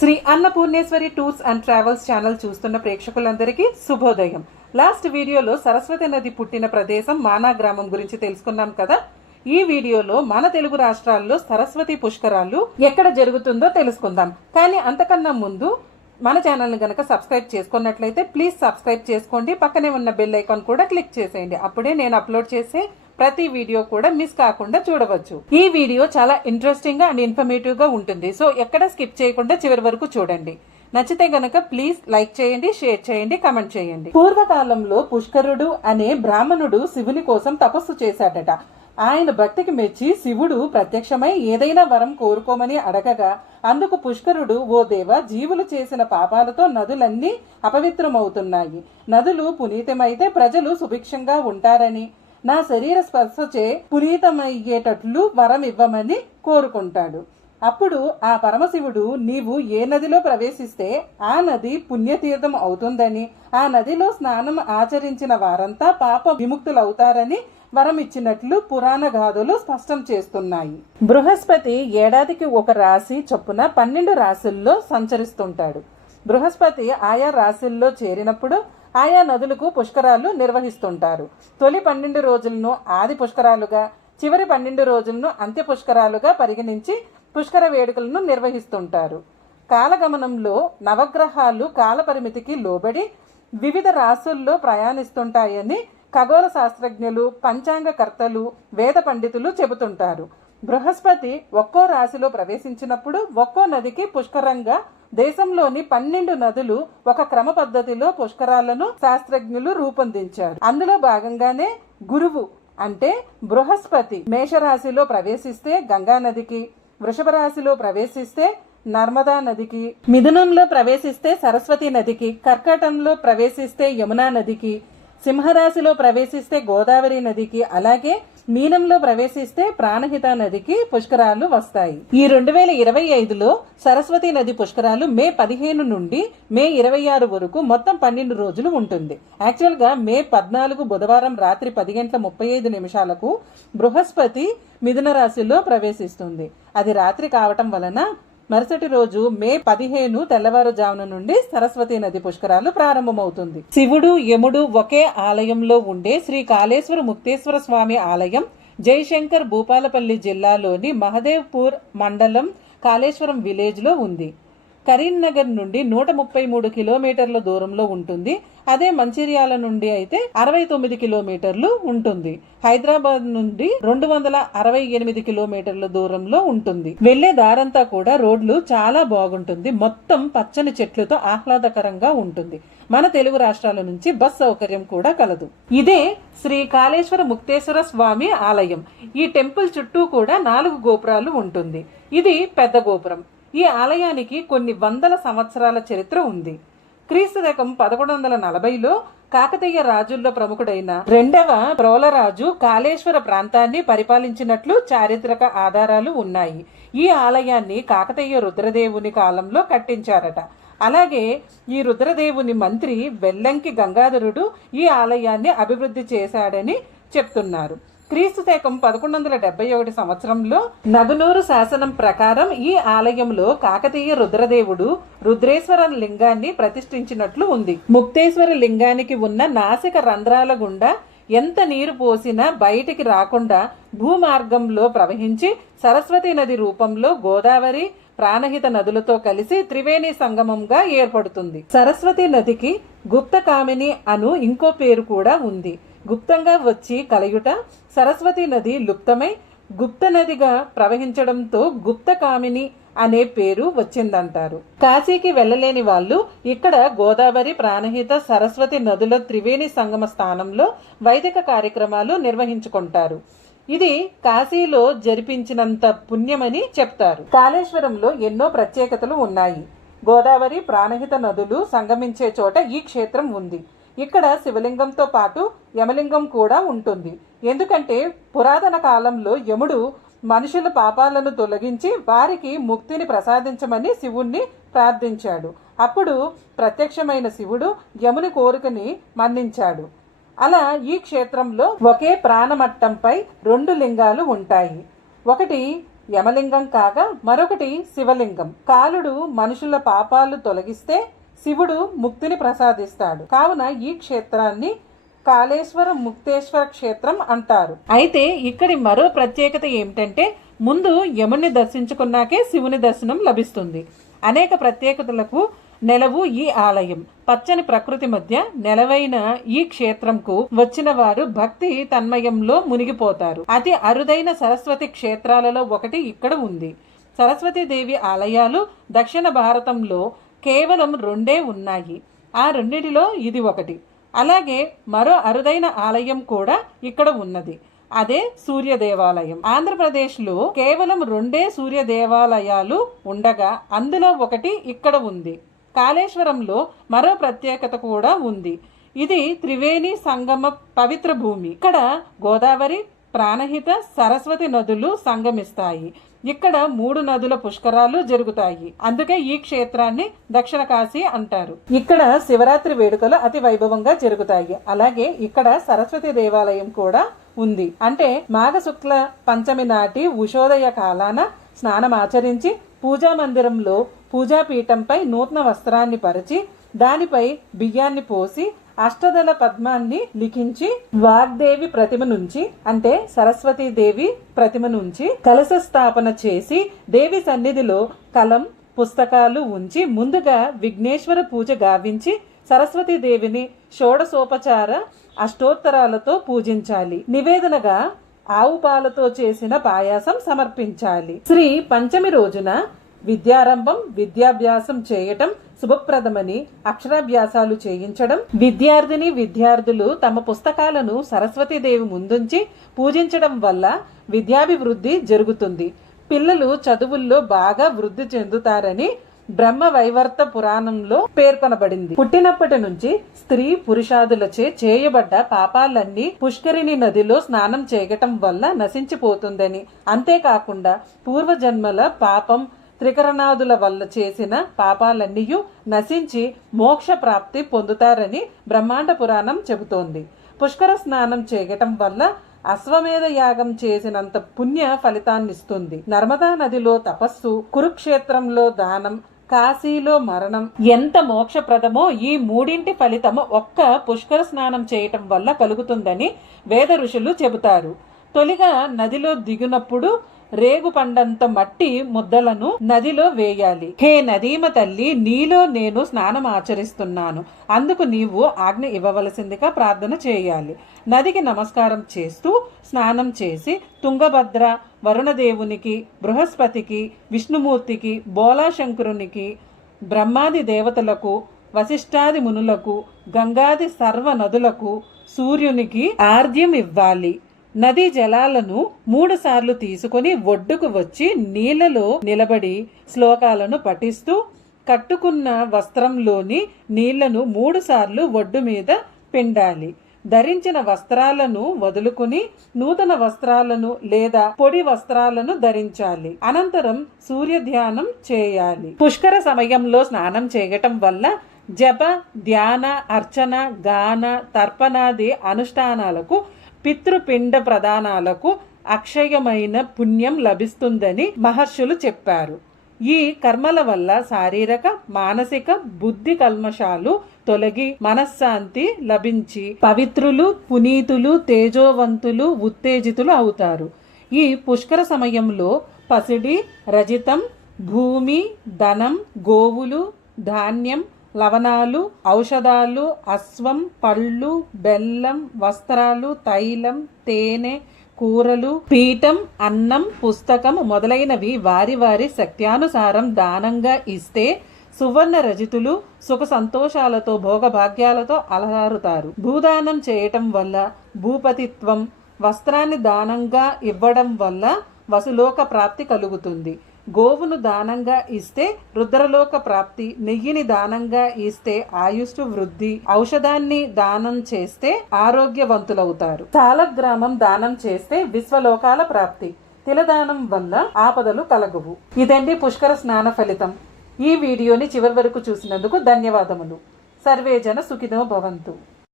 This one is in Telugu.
Shri Annapurneshwari tours and travels channel చూస్తున్న ప్రేక్షకులందరికీ శుభోదయం. లాస్ట్ వీడియోలో సరస్వతి నది పుట్టిన ప్రదేశం మానా గ్రామం గురించి తెలుసుకున్నాం కదా. ఈ వీడియోలో మన తెలుగు రాష్ట్రాల్లో సరస్వతి పుష్కరాలు ఎక్కడ జరుగుతుందో తెలుసుకుందాం. కానీ అంతకన్నా ముందు మన ఛానల్ని గనక సబ్స్క్రైబ్ చేసుకున్నట్లయితే ప్లీజ్ సబ్స్క్రైబ్ చేసుకోండి. పక్కనే ఉన్న బెల్ ఐకాన్ కూడా క్లిక్ చేసేయండి. అప్పుడే నేను అప్లోడ్ చేసే ప్రతి వీడియో కూడా మిస్ కాకుండా చూడవచ్చు. ఈ వీడియో చాలా ఇంట్రెస్టింగ్గా అండ్ ఇన్ఫర్మేటివ్గా ఉంటుంది. సో ఎక్కడ స్కిప్ చేయకుండా చివరి వరకు చూడండి. నచ్చితే గనక ప్లీజ్ లైక్ చేయండి షేర్ చేయండి కమెంట్ చేయండి. పూర్వకాలంలో పుష్కరుడు అనే బ్రాహ్మణుడు శివుని కోసం తపస్సు చేశాడట. ఆయన భక్తికి మెచ్చి శివుడు ప్రత్యక్షమై ఏదైనా వరం కోరుకోమని అడగగా అందుకు పుష్కరుడు ఓ దేవ జీవులు చేసిన పాపాలతో నదులన్నీ అపవిత్రమవుతున్నాయి. నదులు పునీతమైతే ప్రజలు సుభిక్షంగా ఉంటారని నా శరీర స్పర్శచే పునీతమయ్యేటట్లు వరం ఇవ్వమని కోరుకుంటాడు. అప్పుడు ఆ పరమశివుడు నీవు ఏ నదిలో ప్రవేశిస్తే ఆ నది పుణ్యతీర్థం అవుతుందని ఆ నదిలో స్నానం ఆచరించిన వారంతా పాప విముక్తులవుతారని వరం ఇచ్చినట్లు పురాణ గాథలు స్పష్టం చేస్తున్నాయి. బృహస్పతి ఏడాదికి ఒక రాశి చొప్పున పన్నెండు రాశుల్లో సంచరిస్తుంటాడు. బృహస్పతి ఆయా రాశుల్లో చేరినప్పుడు ఆయా నదులకు పుష్కరాలు నిర్వహిస్తుంటారు. తొలి పన్నెండు రోజులను ఆది పుష్కరాలుగా చివరి పన్నెండు రోజులను అంత్య పుష్కరాలుగా పరిగణించి పుష్కర వేడుకలను నిర్వహిస్తుంటారు. కాలగమనంలో నవగ్రహాలు కాలపరిమితికి లోబడి వివిధ రాసుల్లో ప్రయాణిస్తుంటాయని ఖగోళ శాస్త్రజ్ఞులు పంచాంగకర్తలు వేద పండితులు చెబుతుంటారు. బృహస్పతి ఒక్కో రాశిలో ప్రవేశించినప్పుడు ఒక్కో నదికి పుష్కరంగా దేశంలోని పన్నెండు నదులు ఒక క్రమ పద్ధతిలో పుష్కరాలను శాస్త్రజ్ఞులు రూపొందించారు. అందులో భాగంగానే గురువు అంటే బృహస్పతి మేషరాశిలో ప్రవేశిస్తే గంగా నదికి వృషభ రాశిలో ప్రవేశిస్తే నర్మదా నదికి మిథునంలో ప్రవేశిస్తే సరస్వతి నదికి కర్కటంలో ప్రవేశిస్తే యమునా నదికి సింహరాశిలో ప్రవేశిస్తే గోదావరి నదికి అలాగే మీనంలో ప్రవేశిస్తే ప్రాణహిత నదికి పుష్కరాలు వస్తాయి. ఈ రెండు వేల ఇరవై ఐదులో సరస్వతి నది పుష్కరాలు మే పదిహేను నుండి మే ఇరవై ఆరు వరకు మొత్తం పన్నెండు రోజులు ఉంటుంది. యాక్చువల్గా మే పద్నాలుగు బుధవారం రాత్రి పది గంటల ముప్పై ఐదు నిమిషాలకు బృహస్పతి మిథున రాశిలో ప్రవేశిస్తుంది. అది రాత్రి కావటం వలన మరుసటి రోజు మే పదిహేను తెల్లవారుజామున నుండి సరస్వతి నది పుష్కరాలు ప్రారంభమవుతుంది. శివుడు యముడు ఒకే ఆలయంలో ఉండే శ్రీ కాళేశ్వర ముక్తేశ్వర స్వామి ఆలయం జయశంకర్ భూపాలపల్లి జిల్లాలోని మహదేవ్పూర్ మండలం కాళేశ్వరం విలేజ్లో ఉంది. కరీంనగర్ నుండి నూట ముప్పై మూడు కిలోమీటర్ల దూరంలో ఉంటుంది. అదే మంచిర్యాల నుండి అయితే అరవై తొమ్మిది కిలోమీటర్లు ఉంటుంది. హైదరాబాద్ నుండి రెండు వందల అరవై ఎనిమిది కిలోమీటర్ల దూరంలో ఉంటుంది. వెళ్ళే దారంతా కూడా రోడ్లు చాలా బాగుంటుంది. మొత్తం పచ్చని చెట్లతో ఆహ్లాదకరంగా ఉంటుంది. మన తెలుగు రాష్ట్రాల నుంచి బస్ సౌకర్యం కూడా కలదు. ఇదే శ్రీ కాళేశ్వర ముక్తేశ్వర స్వామి ఆలయం. ఈ టెంపుల్ చుట్టూ కూడా నాలుగు గోపురాలు ఉంటుంది. ఇది పెద్ద గోపురం. ఈ ఆలయానికి కొన్ని వందల సంవత్సరాల చరిత్ర ఉంది. క్రీస్తు రకం పదకొండు వందల నలభైలో కాకతీయ రాజుల్లో ప్రముఖుడైన రెండవ ప్రోలరాజు కాళేశ్వర ప్రాంతాన్ని పరిపాలించినట్లు చారిత్రక ఆధారాలు ఉన్నాయి. ఈ ఆలయాన్ని కాకతీయ రుద్రదేవుని కాలంలో కట్టించారట. అలాగే ఈ రుద్రదేవుని మంత్రి వెల్లంకి గంగాధరుడు ఈ ఆలయాన్ని అభివృద్ధి చేశాడని చెప్తున్నారు. క్రీస్తు శకం పదకొండు వందల డెబ్బై ఒకటి సంవత్సరంలో నగునూరు శాసనం ప్రకారం ఈ ఆలయంలో కాకతీయ రుద్రదేవుడు రుద్రేశ్వర లింగాన్ని ప్రతిష్ఠించినట్లు ఉంది. ముక్తేశ్వర లింగానికి ఉన్న నాసిక రంధ్రాల గుండా ఎంత నీరు పోసినా బయటికి రాకుండా భూమార్గంలో ప్రవహించి సరస్వతి నది రూపంలో గోదావరి ప్రాణహిత నదులతో కలిసి త్రివేణి సంగమంగా ఏర్పడుతుంది. సరస్వతి నదికి గుప్తకామిని అను ఇంకో పేరు కూడా ఉంది. గుప్తంగా వచ్చి కలయుట సరస్వతి నది లుప్తమై గుప్త నదిగా ప్రవహించడంతో గుప్త కామిని అనే పేరు వచ్చిందంటారు. కాశీకి వెళ్ళలేని వాళ్ళు ఇక్కడ గోదావరి ప్రాణహిత సరస్వతి నదుల త్రివేణి సంగమ స్థానంలో వైదిక కార్యక్రమాలు నిర్వహించుకుంటారు. ఇది కాశీలో జరిపించినంత పుణ్యమని చెప్తారు. కాళేశ్వరంలో ఎన్నో ప్రత్యేకతలు ఉన్నాయి. గోదావరి ప్రాణహిత నదులు సంగమించే చోట ఈ క్షేత్రం ఉంది. ఇక్కడ శివలింగంతో పాటు యమలింగం కూడా ఉంటుంది. ఎందుకంటే పురాతన కాలంలో యముడు మనుషుల పాపాలను తొలగించి వారికి ముక్తిని ప్రసాదించమని శివుణ్ణి ప్రార్థించాడు. అప్పుడు ప్రత్యక్షమైన శివుడు యముని కోరికని మన్నించాడు. అలా ఈ క్షేత్రంలో ఒకే ప్రాణమట్టంపై రెండు లింగాలు ఉంటాయి. ఒకటి యమలింగం కాగా మరొకటి శివలింగం. కాలుడు మనుషుల పాపాలు తొలగిస్తే శివుడు ముక్తిని ప్రసాదిస్తాడు. కావున ఈ క్షేత్రాన్ని కాళేశ్వర ముక్తేశ్వర క్షేత్రం అంటారు. అయితే ఇక్కడి మరో ప్రత్యేకత ఏమిటంటే ముందు యముని దర్శించుకున్నాకే శివుని దర్శనం లభిస్తుంది. అనేక ప్రత్యేకతలకు నెలవు ఈ ఆలయం. పచ్చని ప్రకృతి మధ్య నెలవైన ఈ క్షేత్రంకు వచ్చిన వారు భక్తి తన్మయంలో మునిగిపోతారు. అతి అరుదైన సరస్వతి క్షేత్రాలలో ఒకటి ఇక్కడ ఉంది. సరస్వతీదేవి ఆలయాలు దక్షిణ భారతంలో కేవలం రెండే ఉన్నాయి. ఆ రెండిటిలో ఇది ఒకటి. అలాగే మరో అరుదైన ఆలయం కూడా ఇక్కడ ఉన్నది. అదే సూర్య దేవాలయం ఆంధ్రప్రదేశ్లో కేవలం రెండే సూర్య దేవాలయాలు ఉండగా అందులో ఒకటి ఇక్కడ ఉంది. కాళేశ్వరంలో మరో ప్రత్యేకత కూడా ఉంది. ఇది త్రివేణి సంగమ పవిత్ర భూమి. ఇక్కడ గోదావరి ప్రాణహిత సరస్వతి నదులు సంగమిస్తాయి. ఇక్కడ మూడు నదుల పుష్కరాలు జరుగుతాయి. అందుకే ఈ క్షేత్రాన్ని దక్షిణ కాశీ అంటారు. ఇక్కడ శివరాత్రి వేడుకలు అతి వైభవంగా జరుగుతాయి. అలాగే ఇక్కడ సరస్వతి దేవాలయం కూడా ఉంది. అంటే మాఘ శుక్ల పంచమి నాటి ఉషోదయ కాలాన స్నానం ఆచరించి పూజా మందిరంలో పూజాపీఠంపై నూతన వస్త్రాన్ని పరిచి దానిపై బియ్యాన్ని పోసి అష్టదళ పద్మాన్ని లిఖించి వాగ్దేవి ప్రతిమ నుంచి అంటే సరస్వతీదేవి ప్రతిమ నుంచి కలశ స్థాపన చేసి దేవి సన్నిధిలో కలం పుస్తకాలు ఉంచి ముందుగా విఘ్నేశ్వర పూజ గావించి సరస్వతీదేవిని షోడసోపచార అష్టోత్తరాలతో పూజించాలి. నివేదనగా ఆవు పాలతో చేసిన పాయాసం సమర్పించాలి. శ్రీ పంచమి రోజున విద్యారంభం విద్యాభ్యాసం చేయటం శుభప్రదమని అక్షరాభ్యాసాలు చేయించడం. విద్యార్థిని విద్యార్థులు తమ పుస్తకాలను సరస్వతీదేవి ముందుంచి పూజించడం వల్ల విద్యాభివృద్ధి జరుగుతుంది. పిల్లలు చదువుల్లో బాగా వృద్ధి చెందుతారని బ్రహ్మ వైవర్త పురాణంలో పేర్కొనబడింది. పుట్టినప్పటి నుంచి స్త్రీ పురుషాదులచే చేయబడ్డ పాపాలన్నీ పుష్కరిణి నదిలో స్నానం చేయటం వల్ల నశించిపోతుందని. అంతేకాకుండా పూర్వజన్మల పాపం త్రికరణాదుల వల్ల చేసిన పాపాలన్నీ నశించి మోక్ష ప్రాప్తి పొందుతారని బ్రహ్మాండ పురాణం చెబుతోంది. పుష్కర స్నానం చేయటం వల్ల అశ్వమేధ యాగం చేసినంత పుణ్య ఫలితాన్నిస్తుంది. నర్మదా నదిలో తపస్సు కురుక్షేత్రంలో దానం కాశీలో మరణం ఎంత మోక్షప్రదమో ఈ మూడింటి ఫలితం ఒక్క పుష్కర స్నానం చేయటం వల్ల కలుగుతుందని వేద ఋషులు చెబుతారు. తొలిగా నదిలో దిగినప్పుడు రేగు పండంత మట్టి ముద్దలను నదిలో వేయాలి. హే నదీమ తల్లి నీలో నేను స్నానం ఆచరిస్తున్నాను. అందుకు నీవు ఆజ్ఞ ఇవ్వవలసిందిగా ప్రార్థన చేయాలి. నదికి నమస్కారం చేస్తూ స్నానం చేసి తుంగభద్ర వరుణదేవునికి బృహస్పతికి విష్ణుమూర్తికి బోలాశంకరునికి బ్రహ్మాది దేవతలకు వశిష్టాది మునులకు గంగాది సర్వ నదులకు సూర్యునికి ఆర్ద్యం ఇవ్వాలి. నదీ జలాలను మూడు సార్లు తీసుకొని ఒడ్డుకు వచ్చి నీళ్ళలో నిలబడి శ్లోకాలను పఠిస్తూ కట్టుకున్న వస్త్రంలోని నీళ్ళను మూడు సార్లు ఒడ్డు మీద పిండాలి. ధరించిన వస్త్రాలను వదులుకుని నూతన వస్త్రాలను లేదా పొడి వస్త్రాలను ధరించాలి. అనంతరం సూర్య ధ్యానం చేయాలి. పుష్కర సమయంలో స్నానం చేయటం వల్ల జప ధ్యాన అర్చన గాన తర్పణాది అనుష్ఠానాలకు పితృపిండ ప్రదానాలకు అక్షయమైన పుణ్యం లభిస్తుందని మహర్షులు చెప్పారు. ఈ కర్మల వల్ల శారీరక మానసిక బుద్ధి కల్మషాలు తొలగి మనశ్శాంతి లభించి పవిత్రులు పునీతులు తేజోవంతులు ఉత్తేజితులు అవుతారు. ఈ పుష్కర సమయంలో పసిడి రజితం భూమి ధనం గోవులు ధాన్యం లవణాలు ఔషధాలు అశ్వం పళ్ళు బెల్లం వస్త్రాలు తైలం తేనె కూరలు పీఠం అన్నం పుస్తకం మొదలైనవి వారి వారి శక్త్యానుసారం దానంగా ఇస్తే సువర్ణ రజితులు సుఖ సంతోషాలతో భోగభాగ్యాలతో అలహారుతారు భూదానం చేయటం వల్ల భూపతిత్వం వస్త్రాన్ని దానంగా ఇవ్వడం వల్ల వసులోక ప్రాప్తి కలుగుతుంది. గోవును దానంగా ఇస్తే రుద్రలోక ప్రాప్తి నెయ్యిని దానంగా ఇస్తే ఆయుష్ వృద్ధి ఔషధాన్ని దానం చేస్తే ఆరోగ్యవంతులవుతారు. గ్రామం దానం చేస్తే విశ్వలోకాల ప్రాప్తి తిలదానం వల్ల ఆపదలు కలగవు. ఇదండి పుష్కర స్నాన ఫలితం. ఈ వీడియోని చివరి వరకు చూసినందుకు ధన్యవాదములు. సర్వేజన సుఖినో భవంతు.